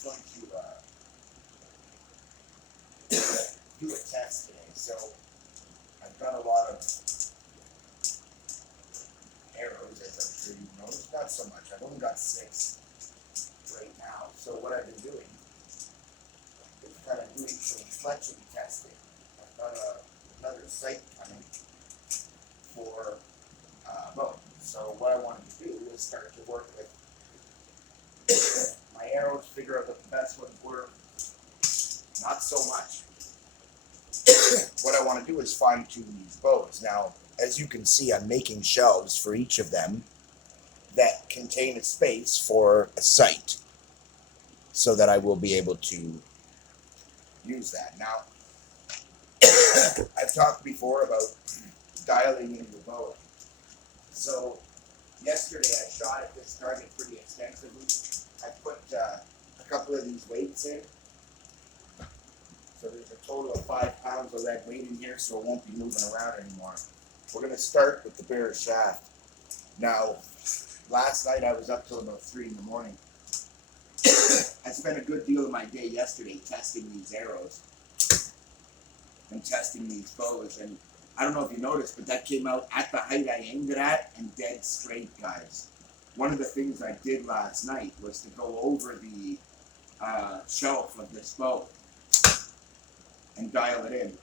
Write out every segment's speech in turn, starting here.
just going to do a test today. So I've got a lot of arrows, as I'm sure you've noticed. Not so much. I've only got 6 right now. So what I've been doing is kind of doing some fletching testing. I've got another site coming for bow. So what I wanted to do is start to work with my arrows, figure out what the best ones were. Not so much. What I want to do is fine tune these bows. Now, as you can see, I'm making shelves for each of them that contain a space for a sight so that I will be able to use that. Now, I've talked before about dialing in the bow. So yesterday I shot at this target pretty extensively. I put a couple of these weights in. So there's a total of 5 pounds of lead weight in here, so it won't be moving around anymore. We're going to start with the bare shaft. Now, last night I was up till about 3 in the morning. I spent a good deal of my day yesterday testing these arrows and testing these bows, and I don't know if you noticed, but that came out at the height I aimed it at and dead straight, guys. One of the things I did last night was to go over the shelf of this bow and dial it in.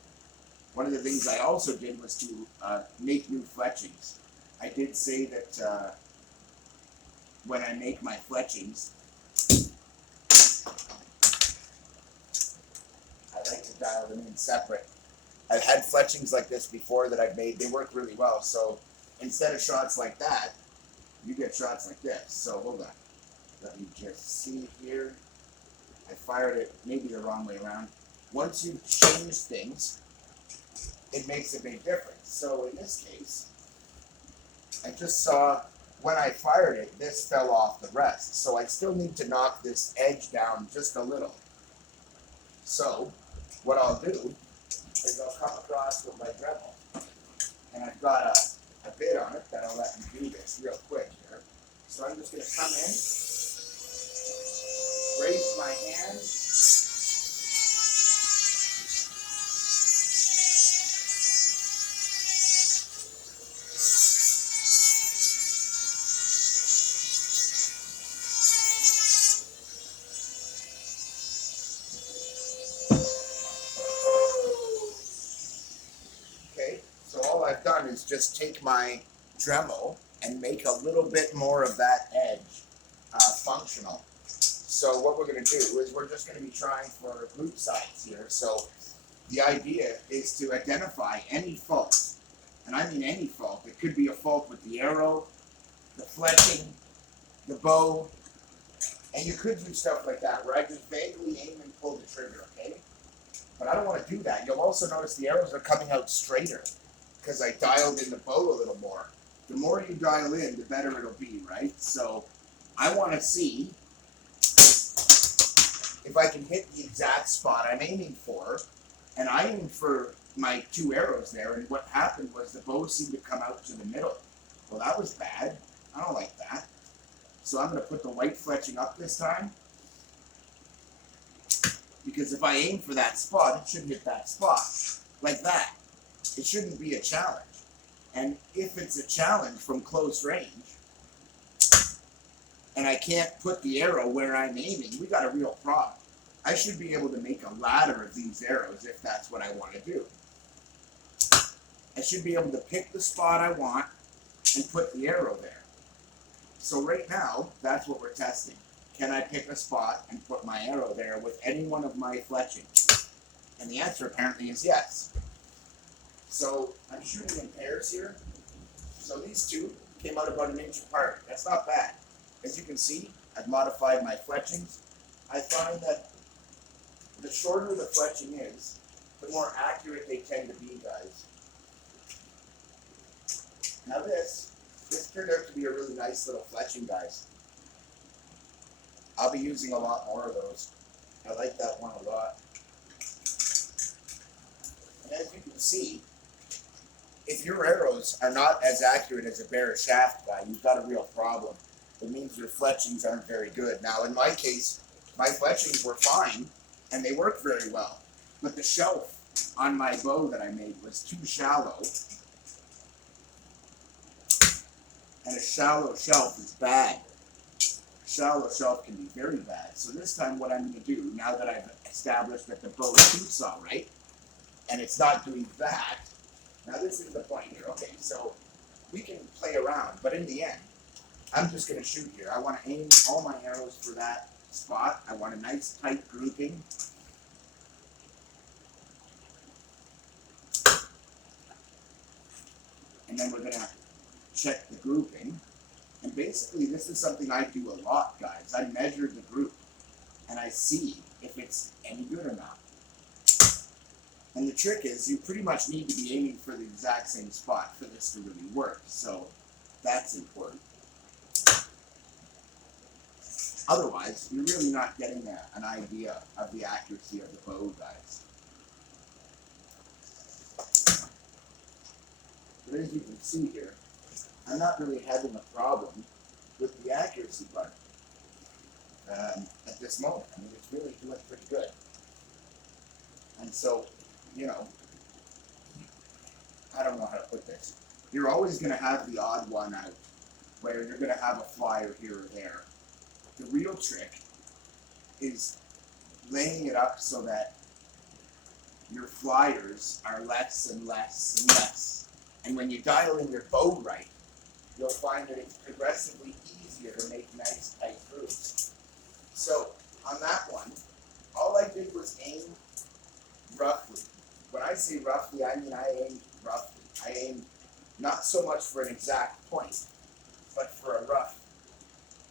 One of the things I also did was to make new fletchings. I did say that when I make my fletchings, I like to dial them in separate. I've had fletchings like this before that I've made. They work really well. So instead of shots like that, you get shots like this. So hold on. Let me just see here. I fired it maybe the wrong way around. Once you change things, it makes a big difference. So in this case, I just saw when I fired it, this fell off the rest. So I still need to knock this edge down just a little. So what I'll do is I'll come across with my Dremel, and I've got a bit on it that'll let me do this real quick here. So I'm just going to come in, raise my hand, okay, so all I've done is just take my Dremel and make a little bit more of that edge functional. So what we're going to do is we're just going to be trying for loop sides here. So the idea is to identify any fault, and I mean any fault. It could be a fault with the arrow, the fletching, the bow, and you could do stuff like that where I just vaguely aim and pull the trigger, okay? But I don't want to do that. You'll also notice the arrows are coming out straighter because I dialed in the bow a little more. The more you dial in, the better it'll be, right? So I want to see if I can hit the exact spot I'm aiming for. And I aimed for my 2 arrows there, and what happened was the bow seemed to come out to the middle. Well, that was bad. I don't like that. So I'm going to put the white fletching up this time, because if I aim for that spot, it should hit that spot, like that. It shouldn't be a challenge. And if it's a challenge from close range, and I can't put the arrow where I'm aiming, we got a real problem. I should be able to make a ladder of these arrows if that's what I want to do. I should be able to pick the spot I want and put the arrow there. So right now, that's what we're testing. Can I pick a spot and put my arrow there with any one of my fletchings? And the answer apparently is yes. So I'm shooting in pairs here. So these 2 came out about 1 inch apart. That's not bad. As you can see, I've modified my fletchings. I find that the shorter the fletching is, the more accurate they tend to be, guys. Now this turned out to be a really nice little fletching, guys. I'll be using a lot more of those. I like that one a lot. And as you can see, if your arrows are not as accurate as a bare shaft guy, you've got a real problem. It means your fletchings aren't very good. Now in my case, my fletchings were fine, and they worked very well. But the shelf on my bow that I made was too shallow, and a shallow shelf is bad. A shallow shelf can be very bad. So this time what I'm going to do, now that I've established that the bow shoots all right, and it's not doing that, now this is the point here. Okay, so we can play around, but in the end, I'm just going to shoot here. I want to aim all my arrows for that spot. I want a nice tight grouping. And then we're going to check the grouping. And basically, this is something I do a lot, guys. I measure the group, and I see if it's any good or not. And the trick is, you pretty much need to be aiming for the exact same spot for this to really work. So that's important. Otherwise, you're really not getting an idea of the accuracy of the bow, guys. But as you can see here, I'm not really having a problem with the accuracy part at this moment. I mean, it's really doing pretty good. And so, you know, I don't know how to put this. You're always going to have the odd one out where you're going to have a flyer here or there. The real trick is laying it up so that your flyers are less and less and less. And when you dial in your bow right, you'll find that it's progressively easier to make nice tight grooves. So on that one, all I did was aim roughly. When I say roughly, I mean I aim roughly. I aim not so much for an exact point, but for a rough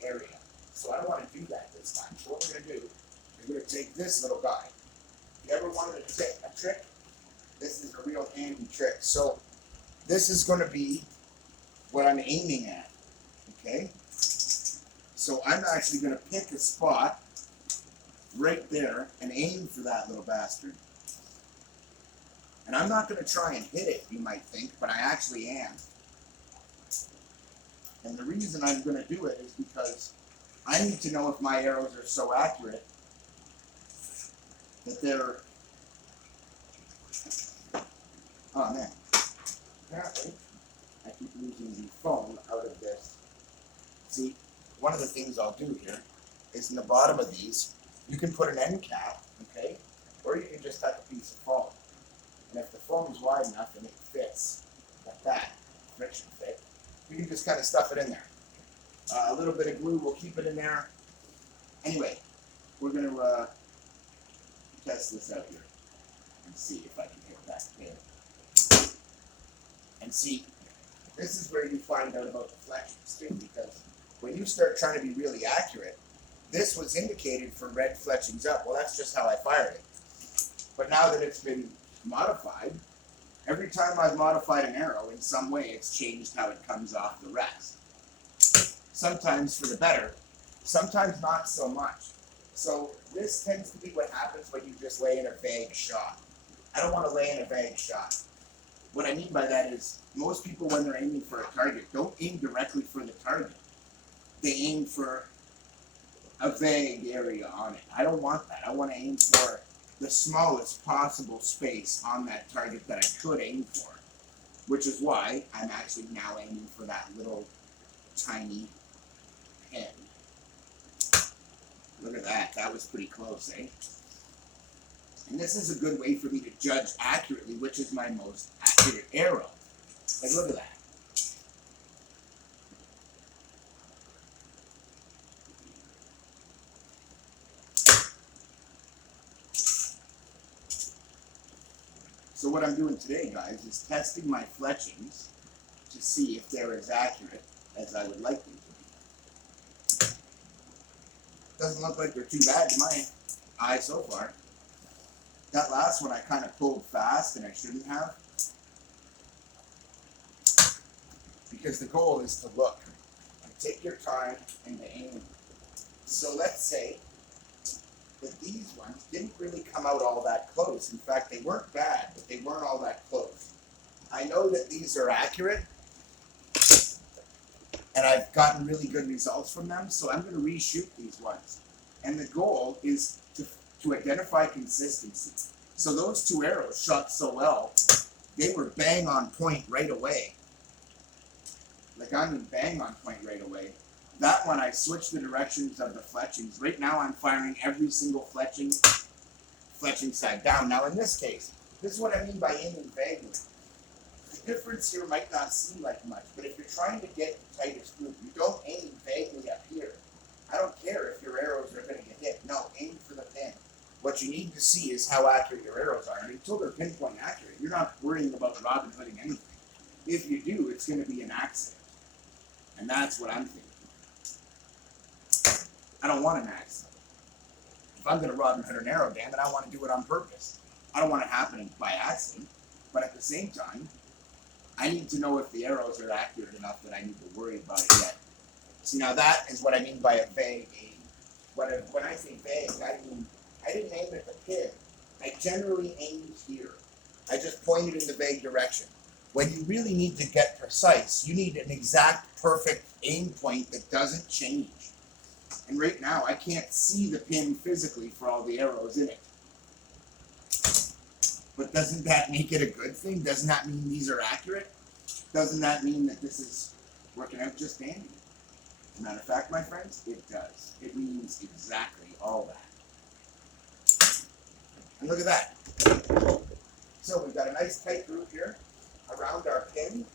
area. So I don't want to do that this time. So what we're going to do is we're going to take this little guy. If you ever wanted a trick, this is a real handy trick. So this is going to be what I'm aiming at. Okay? So I'm actually going to pick a spot right there and aim for that little bastard. And I'm not going to try and hit it, you might think, but I actually am. And the reason I'm going to do it is because I need to know if my arrows are so accurate that they're... Oh man. Apparently, I keep losing the phone out of this. See, one of the things I'll do here is in the bottom of these, you can put an end cap, okay? Or you can just have a piece of foam. And if the foam is wide enough and it fits like that, friction fit, you can just kind of stuff it in there. A little bit of glue will keep it in there. Anyway, we're going to test this out here and see if I can hit that pin. And see, this is where you find out about the fletchings too, because when you start trying to be really accurate, this was indicated for red fletchings up. Well, that's just how I fired it. But now that it's been modified, every time I've modified an arrow in some way, it's changed how it comes off the rest. Sometimes for the better, sometimes not so much. So this tends to be what happens when you just lay in a vague shot. I don't want to lay in a vague shot. What I mean by that is, most people when they're aiming for a target, don't aim directly for the target. They aim for a vague area on it. I don't want that. I want to aim for the smallest possible space on that target that I could aim for. Which is why I'm actually now aiming for that little tiny pin. Look at that. That was pretty close, eh? And this is a good way for me to judge accurately which is my most accurate arrow. Like, look at that. So what I'm doing today, guys, is testing my fletchings to see if they're as accurate as I would like them to be. Doesn't look like they're too bad to my eye so far. That last one I kind of pulled fast and I shouldn't have. Because the goal is to look and take your time and to aim. So let's say that these ones didn't really come out all that close. In fact, they weren't bad, but they weren't all that close. I know that these are accurate, and I've gotten really good results from them, so I'm going to reshoot these ones And the goal is to identify consistency. So those two arrows shot so well, they were bang on point right away. Like I mean bang on point right away. That one I switched the directions of the fletchings. Right now I'm firing every single fletching side down. Now in this case, this is what I mean by aiming vaguely. The difference here might not seem like much, but if you're trying to get the tightest group, you don't aim vaguely up here. I don't care if your arrows are going to get hit. No, aim for the pin. What you need to see is how accurate your arrows are. And until they're pinpoint accurate, you're not worrying about Robin Hooding anything. If you do, it's going to be an accident. And that's what I'm thinking. I don't want an accident. If I'm going to Robin Hood an arrow, damn it, I want to do it on purpose. I don't want it happening by accident. But at the same time, I need to know if the arrows are accurate enough that I need to worry about it yet. See, now that is what I mean by a vague aim. When I say vague, I mean I didn't aim at the pin. I generally aimed here. I just pointed in the vague direction. When you really need to get precise, you need an exact, perfect aim point that doesn't change. And right now, I can't see the pin physically for all the arrows in it. But doesn't that make it a good thing? Doesn't that mean these are accurate? Doesn't that mean that this is working out just dandy? As a matter of fact, my friends, it does. It means exactly all that. And look at that. So we've got a nice tight group here around our pin.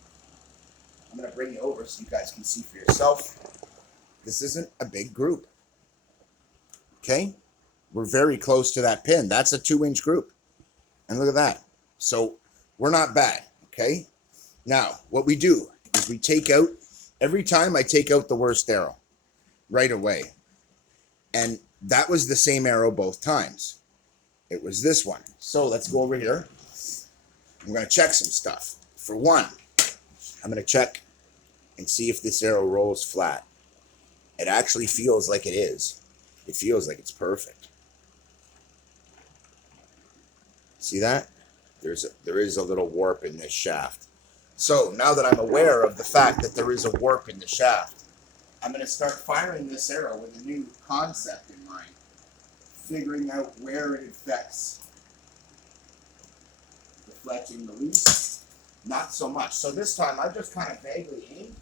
I'm going to bring you over so you guys can see for yourself. This isn't a big group. Okay? We're very close to that pin. That's a 2-inch group. And look at that. So we're not bad. Okay? Now, what we do is we take out, every time I take out the worst arrow right away. And that was the same arrow both times. It was this one. So let's go over here. I'm going to check some stuff. For one, I'm going to check and see if this arrow rolls flat. It actually feels like it is. It feels like it's perfect. See that? There is a little warp in this shaft. So now that I'm aware of the fact that there is a warp in the shaft, I'm going to start firing this arrow with a new concept in mind. Figuring out where it affects the fletching, the loose. Not so much. So this time I just kind of vaguely aimed,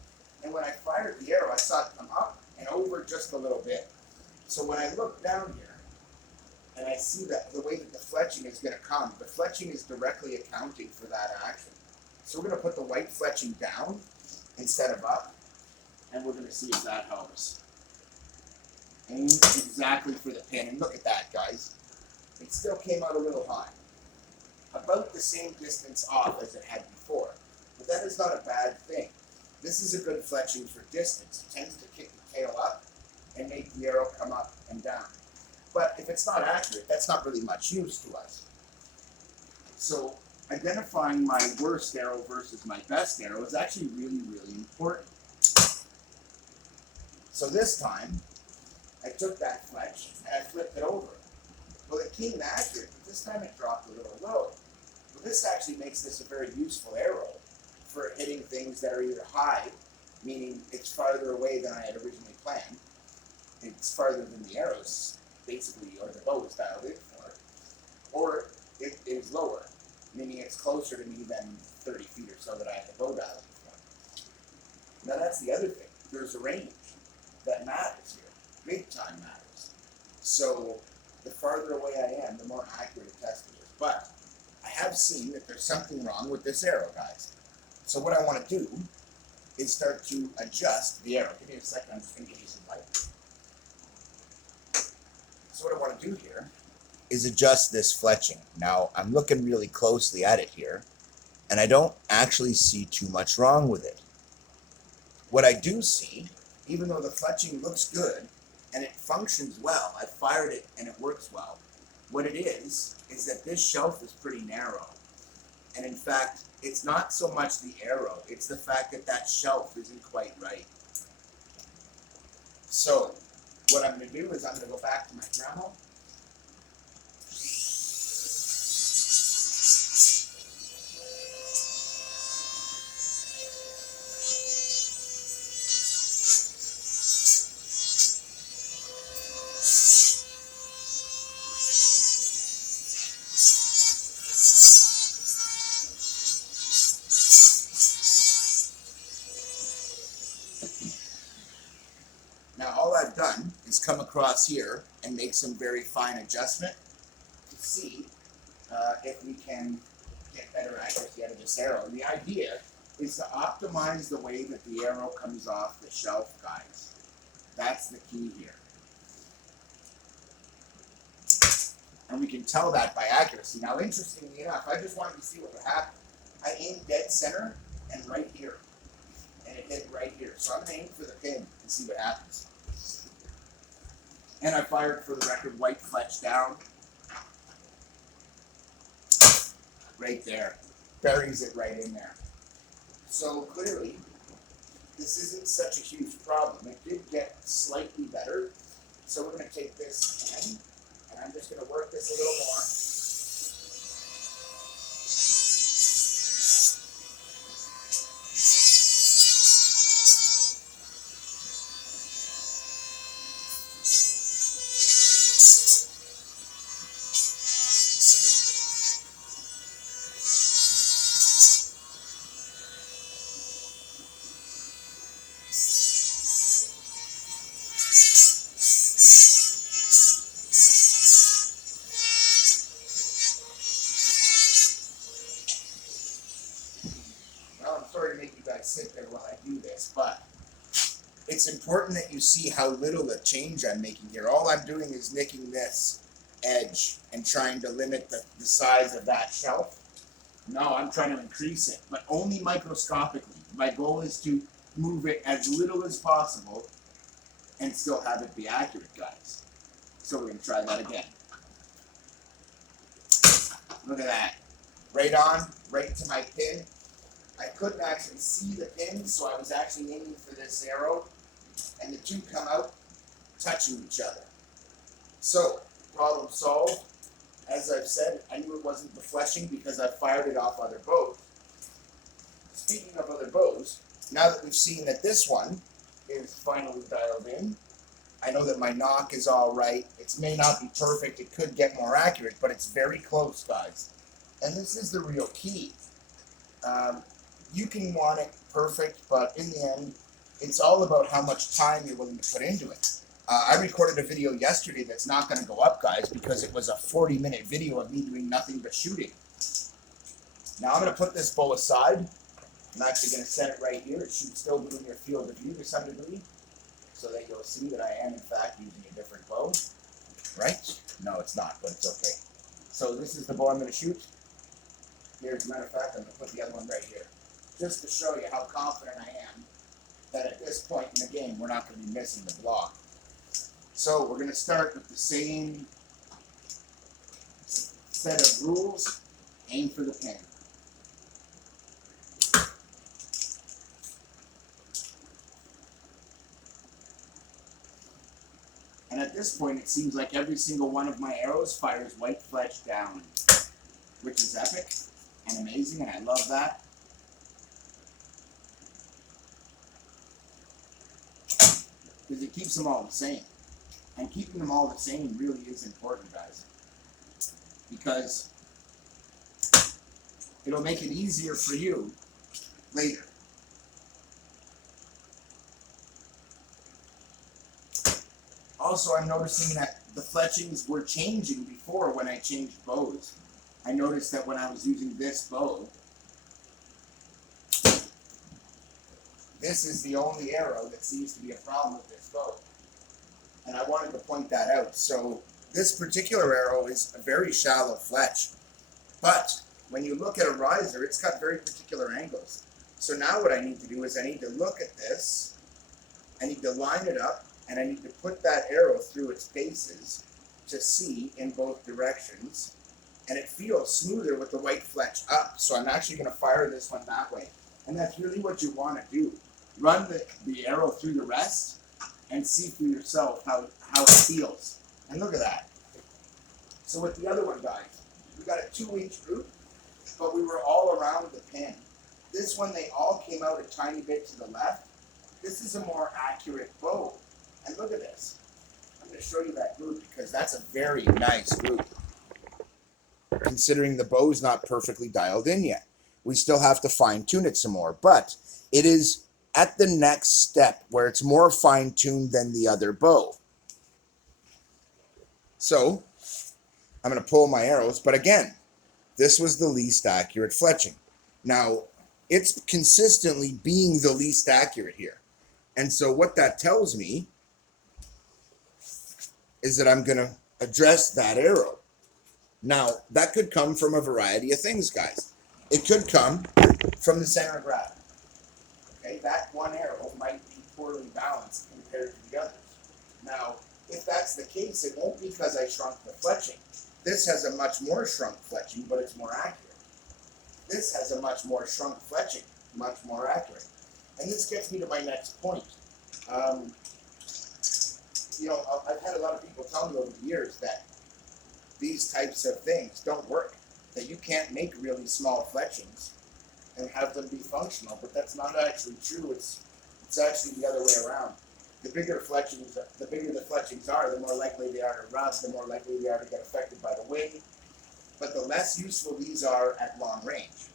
and when I fired the arrow, I saw it come up and over just a little bit. So when I look down here, and I see that the way that the fletching is going to come, the fletching is directly accounting for that action. So we're going to put the white fletching down instead of up, and we're going to see if that helps. Aim exactly for the pin, and look at that, guys. It still came out a little high. About the same distance off as it had before, but that is not a bad thing. This is a good fletching for distance. It tends to kick the tail up and make the arrow come up and down. But if it's not accurate, that's not really much use to us. So identifying my worst arrow versus my best arrow is actually really, really important. So this time, I took that fletch and I flipped it over. Well, it came accurate, but this time it dropped a little low. Well, this actually makes this a very useful arrow for hitting things that are either high, meaning it's farther away than I had originally planned. It's farther than the arrows, basically, or the bow is dialed in for, or it is lower, meaning it's closer to me than 30 feet or so that I have the bow dialed in for. Now that's the other thing. There's a range that matters here. Big time matters. So the farther away I am, the more accurate a test it is. But I have seen that there's something wrong with this arrow, guys. So what I want to do is start to adjust the arrow. Give me a second, I'm just going to give you some light. So what I want to do here is adjust this fletching. Now, I'm looking really closely at it here, and I don't actually see too much wrong with it. What I do see, even though the fletching looks good, and it functions well, I fired it and it works well, what it is that this shelf is pretty narrow. And in fact, it's not so much the arrow, it's the fact that that shelf isn't quite right. So, what I'm going to do is I'm going to go back to my Dremel. all I've done is come across here and make some very fine adjustment to see if we can get better accuracy out of this arrow. And the idea is to optimize the way that the arrow comes off the shelf, guys. That's the key here. And we can tell that by accuracy. Now, interestingly enough, I just wanted to see what would happen. I aimed dead center and right here. And it hit right here. So I'm going to aim for the pin and see what happens. And I fired, for the record, white fletch down. Right there. Buries it right in there. So clearly, this isn't such a huge problem. It did get slightly better. So we're going to take this in, and I'm just going to work this a little more. Sorry to make you guys sit there while I do this, but it's important that you see how little a change I'm making here. All I'm doing is nicking this edge and trying to limit the size of that shelf. No, I'm trying to increase it, but only microscopically. My goal is to move it as little as possible and still have it be accurate, guys. So we're going to try that again. Look at that. Right on, right to my pin. I couldn't actually see the pin, so I was actually aiming for this arrow, and the two come out touching each other. So, problem solved. As I've said, I knew it wasn't the fleshing because I fired it off other bows. Speaking of other bows, now that we've seen that this one is finally dialed in, I know that my knock is all right. It may not be perfect. It could get more accurate, but it's very close, guys. And this is the real key. You can want it perfect, but in the end, it's all about how much time you're willing to put into it. I recorded a video yesterday that's not going to go up, guys, because it was a 40-minute video of me doing nothing but shooting. Now I'm going to put this bow aside. I'm actually going to set it right here. It should still be in your field of view to some degree, so that you'll see that I am, in fact, using a different bow. Right? No, it's not, but it's okay. So this is the bow I'm going to shoot. Here, as a matter of fact, I'm going to put the other one right here, just to show you how confident I am that at this point in the game, we're not going to be missing the block. So we're going to start with the same set of rules. Aim for the pin. And at this point, it seems like every single one of my arrows fires white fletch down, which is epic and amazing, and I love that. Because it keeps them all the same. And keeping them all the same really is important, guys. Because it'll make it easier for you later. Also, I'm noticing that the fletchings were changing before when I changed bows. I noticed that when I was using this bow, this is the only arrow that seems to be a problem with this bow. And I wanted to point that out. So this particular arrow is a very shallow fletch. But when you look at a riser, it's got very particular angles. So now what I need to do is I need to look at this, I need to line it up, and I need to put that arrow through its paces to see in both directions. And it feels smoother with the white fletch up. So I'm actually going to fire this one that way. And that's really what you want to do. Run the arrow through the rest and see for yourself how it feels. And look at that. So with the other one, guys, we got a 2-inch group, but we were all around the pin. This one, they all came out a tiny bit to the left. This is a more accurate bow. And look at this. I'm going to show you that group because that's a very nice group. Considering the bow's not perfectly dialed in yet. We still have to fine tune it some more, but it is at the next step where it's more fine-tuned than the other bow. So I'm going to pull my arrows, but again, this was the least accurate fletching. Now, it's consistently being the least accurate here. And so what that tells me is that I'm going to address that arrow. Now, that could come from a variety of things, guys. It could come from the center of gravity. Okay, that one arrow might be poorly balanced compared to the others. Now, if that's the case, it won't be because I shrunk the fletching. This has a much more shrunk fletching, but it's more accurate. This has a much more shrunk fletching, much more accurate. And this gets me to my next point. I've had a lot of people tell me over the years that these types of things don't work, that you can't make really small fletchings and have them be functional, but that's not actually true. It's actually the other way around. The bigger the fletchings are, the more likely they are to rub, the more likely they are to get affected by the wind, but the less useful these are at long range.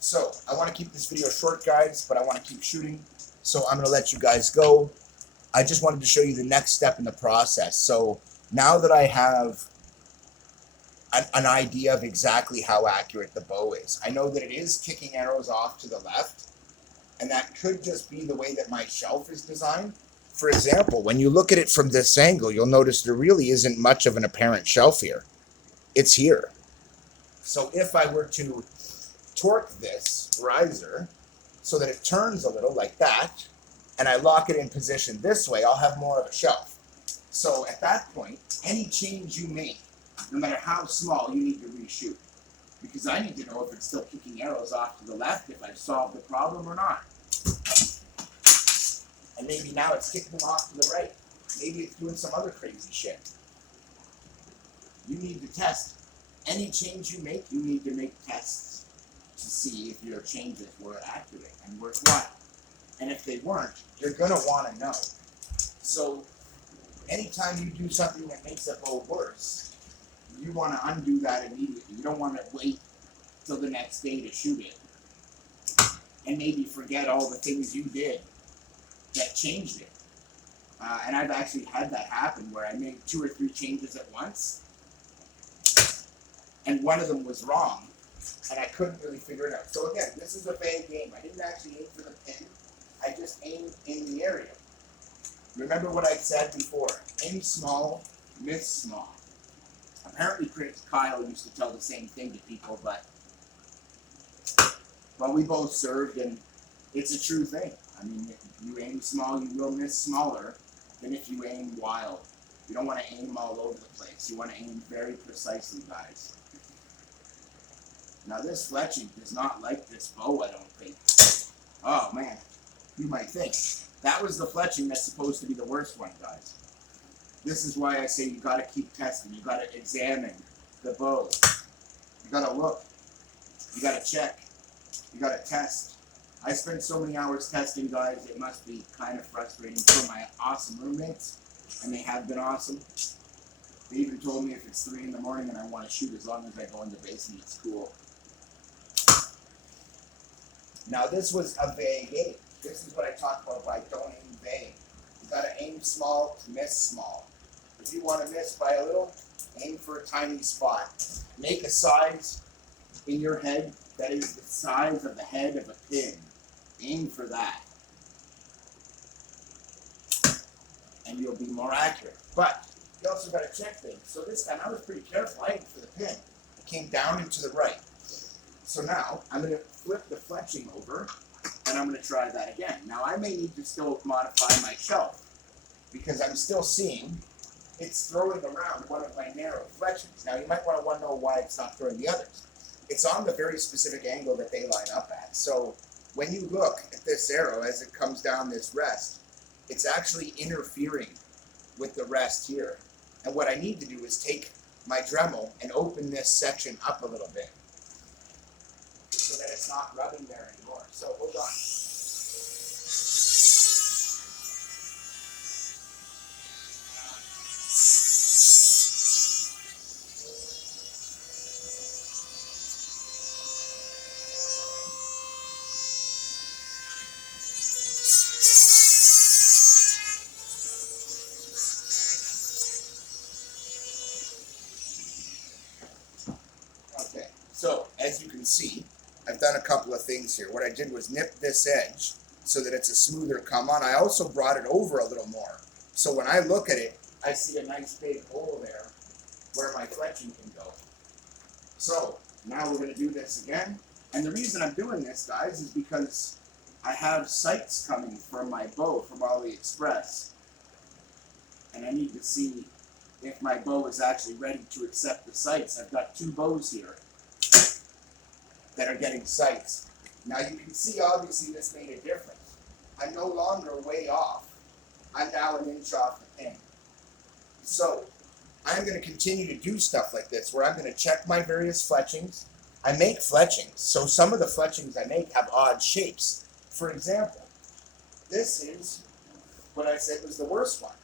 So I want to keep this video short, guys, but I want to keep shooting, so I'm going to let you guys go. I just wanted to show you the next step in the process. So now that I have an idea of exactly how accurate the bow is, I know that it is kicking arrows off to the left, and that could just be the way that my shelf is designed. For example, when you look at it from this angle, you'll notice there really isn't much of an apparent shelf here. It's here. So if I were to torque this riser so that it turns a little like that, and I lock it in position this way, I'll have more of a shelf. So at that point, any change you make, no matter how small, you need to reshoot. Because I need to know if it's still kicking arrows off to the left, if I've solved the problem or not. And maybe now it's kicking them off to the right. Maybe it's doing some other crazy shit. You need to test. Any change you need to make tests to see if your changes were accurate and worthwhile. And if they weren't, you're going to want to know. So anytime you do something that makes a bow worse, you want to undo that immediately. You don't want to wait till the next day to shoot it and maybe forget all the things you did that changed it. And I've actually had that happen where I made 2 or 3 changes at once, and one of them was wrong, and I couldn't really figure it out. So again, this is a vague game. I didn't actually aim for the pin. I just aimed in the area. Remember what I said before. Aim small, miss small. Apparently Chris Kyle used to tell the same thing to people, but well, we both served, and it's a true thing. I mean, if you aim small, you will miss smaller than if you aim wild. You don't want to aim all over the place. You want to aim very precisely, guys. Now, this fletching does not like this bow, I don't think. Oh, man. You might think. That was the fletching that's supposed to be the worst one, guys. This is why I say you got to keep testing. You got to examine the bow. You got to look. You got to check. You got to test. I spent so many hours testing, guys, it must be kind of frustrating for my awesome roommates, and they have been awesome. They even told me if it's 3 in the morning and I want to shoot, as long as I go in the basement, it's cool. Now, this was a vague aim. This is what I talk about by don't aim vague. You got to aim small to miss small. If you want to miss by a little, aim for a tiny spot. Make a size in your head that is the size of the head of a pin. Aim for that. And you'll be more accurate. But you also got to check things. So this time I was pretty careful. I aimed for the pin. It came down and to the right. So now I'm going to flip the fletching over, and I'm going to try that again. Now I may need to still modify my shelf, because I'm still seeing it's throwing around one of my narrow fletchings. Now you might want to know why it's not throwing the others. It's on the very specific angle that they line up at. So when you look at this arrow as it comes down this rest, it's actually interfering with the rest here. And what I need to do is take my Dremel and open this section up a little bit so that it's not rubbing there anymore. So hold on. So, as you can see, I've done a couple of things here. What I did was nip this edge so that it's a smoother come on. I also brought it over a little more. So when I look at it, I see a nice big hole there where my fletching can go. So, now we're going to do this again. And the reason I'm doing this, guys, is because I have sights coming from my bow from AliExpress. And I need to see if my bow is actually ready to accept the sights. I've got 2 bows here that are getting sights. Now you can see obviously this made a difference. I'm no longer way off. I'm now an inch off the pin. So I'm going to continue to do stuff like this where I'm going to check my various fletchings. I make fletchings, so some of the fletchings I make have odd shapes. For example, this is what I said was the worst one.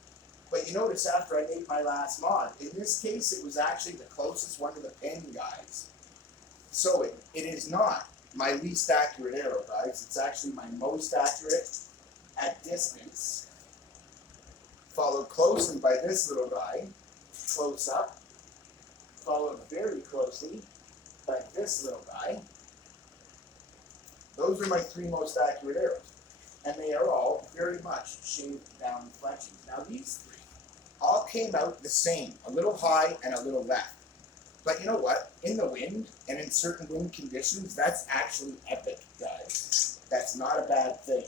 But you notice after I made my last mod, in this case it was actually the closest one to the pin, guys. So it is not my least accurate arrow, guys. It's actually my most accurate at distance. Followed closely by this little guy, close up. Followed very closely by this little guy. Those are my 3 most accurate arrows. And they are all very much shaved down fletchings. Now these 3 all came out the same, a little high and a little left. But you know what? In the wind and in certain wind conditions, that's actually epic, guys. That's not a bad thing.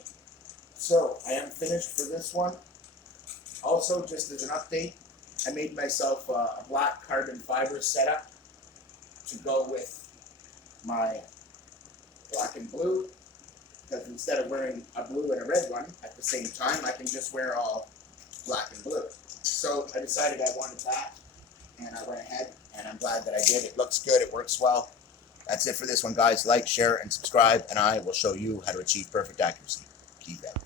So I am finished for this one. Also, just as an update, I made myself a black carbon fiber setup to go with my black and blue. Because instead of wearing a blue and a red one at the same time, I can just wear all black and blue. So I decided I wanted that, and I went ahead, and I'm glad that I did. It looks good, it works well. That's it for this one, guys. Like, share, and subscribe, and I will show you how to achieve perfect accuracy. Keep that.